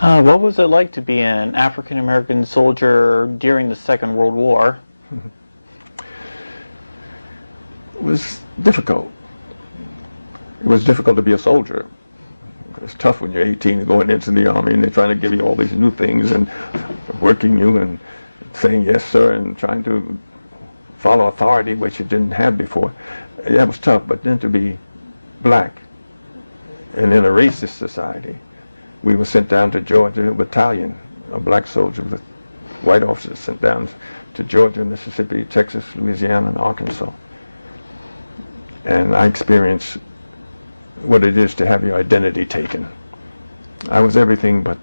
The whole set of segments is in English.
What was it like to be an African American soldier during the Second World War? It was difficult. It was difficult to be a soldier. It's tough when you're 18 and going into the Army and they're trying to give you all these new things and working you and saying yes sir and trying to follow authority which you didn't have before. That was tough, but then to be black and in a racist society. We were sent down to Georgia, a battalion of black soldiers with white officers sent down to Georgia, Mississippi, Texas, Louisiana, and Arkansas. And I experienced what it is to have your identity taken. I was everything but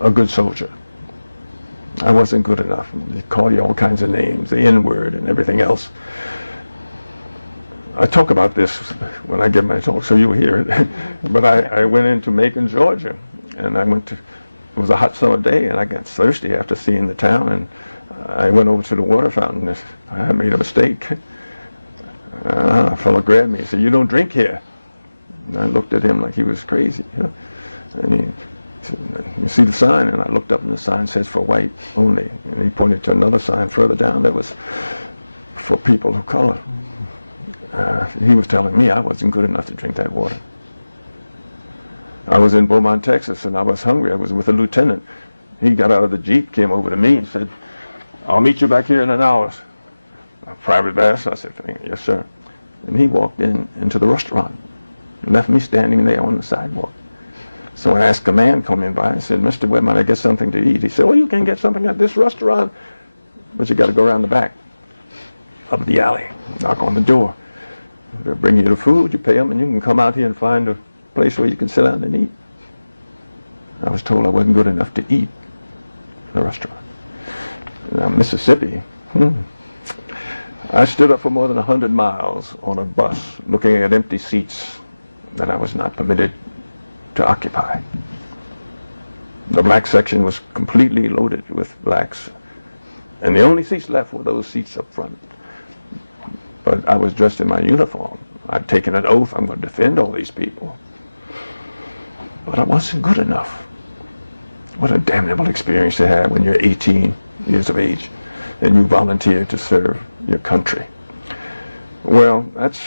a good soldier. I wasn't good enough. They call you all kinds of names, the N-word and everything else. I talk about this when I give my talk, so you'll hear it. But I went into Macon, Georgia, and it was a hot summer day, and I got thirsty after seeing the town, and I went over to the water fountain. I made a mistake. A fellow grabbed me and said, "You don't drink here." And I looked at him like he was crazy. And he said, "You see the sign?" And I looked up, and the sign says "for white only." And he pointed to another sign further down that was for people of color. He was telling me I wasn't good enough to drink that water. I was in Beaumont, Texas, and I was hungry. I was with a lieutenant. He got out of the Jeep, came over to me, and said, "I'll meet you back here in an hour." "Private Bass?" I said, "Yes, sir." And he walked into the restaurant and left me standing there on the sidewalk. So I asked a man coming by, I said, "Mr. where might I get something to eat?" He said, "Oh, you can get something at this restaurant, but you got to go around the back of the alley, knock on the door. They'll bring you the food, you pay them, and you can come out here and find a place where you can sit down and eat." I was told I wasn't good enough to eat in a restaurant. Now, Mississippi, I stood up for more than 100 miles on a bus looking at empty seats that I was not permitted to occupy. The black section was completely loaded with blacks, and the only seats left were those seats up front. But I was dressed in my uniform. I'd taken an oath, I'm going to defend all these people. But I wasn't good enough. What a damnable experience to have when you're 18 years of age and you volunteer to serve your country. Well, that's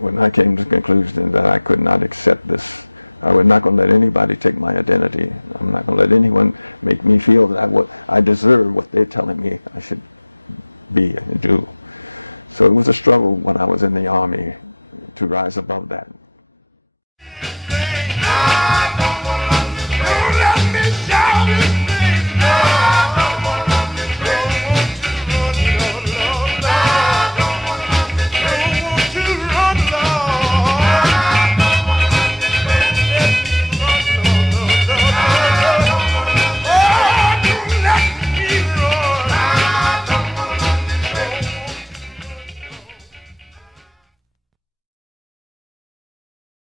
when I came to the conclusion that I could not accept this. I was not going to let anybody take my identity. I'm not going to let anyone make me feel that I deserve what they're telling me I should be and do. So it was a struggle when I was in the Army to rise above that.